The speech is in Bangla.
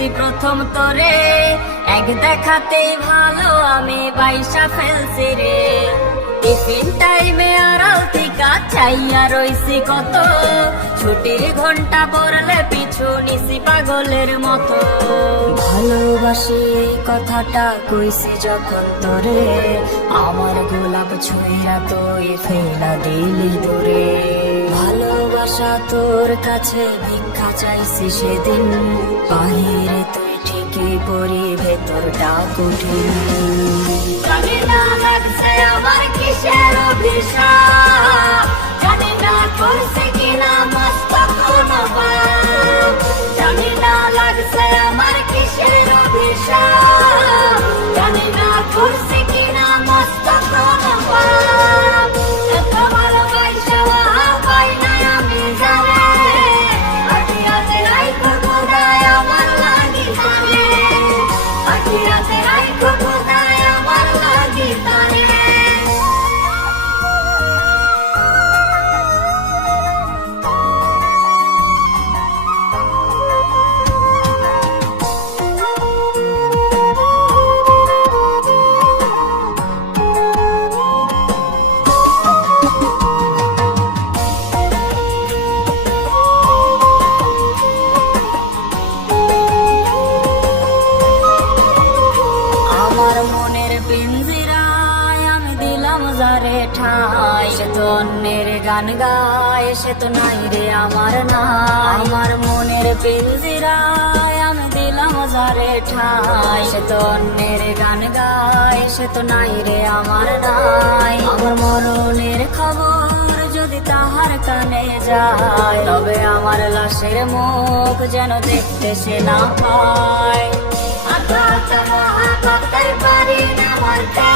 পাইছি প্রথম তোরে, এক দেখাতেই ভালো আমি বাইসা ফেলছি রে। টিফিন টাইমে আড়াল থিকা চাইয়া রইছি কত, ছুটির ঘন্টা পড়লে পিছু নিছি পাগলের মতো। ভালোবাসি এই কথাটা কইছি যখন তোরে, আমার গোলাপ ছুঁইয়া তুই ফেলা দিলি দূরে। ভালোবাসা তোর কাছে ভিক্ষা চাইছি সেদিন, বাহিরে তুই ঠিকই পরি ভেতরটা কঠিন। জানি না লাগছে আমার কিসের অভিশাপ, জানি না করছে কিনা মস্ত কোনো পাপ, জানি না লাগছে আমার কিসের অভিশাপ, জানি না করছে কিনা মস্ত কোনো পাপ। এত ভালোবাসা পাই না আমি জানে, আখিরাতে রাইখো খোদায় আমার লাগি তারে, আখিরাতে রাইখো খোদায় আমার লাগি তারে। আমার মনের পিঞ্জিরায় আমি দিলাম যারে ঠাই, সে তো অন্যের গান গায়, সে তো নাই রে আমার নাই। আমার মনের পিঞ্জিরায় আমি দিলাম যারে ঠাই, সে তো অন্যের গান গায়, সে তো নাই রে আমার নাই। আমার মরণের খবর যদি তাহার কানে যায়, তবে আমার লাশের মুখ যেন দেখতে সে না পায়। আঘাত মহাপাপ তাই পারি না মারতে।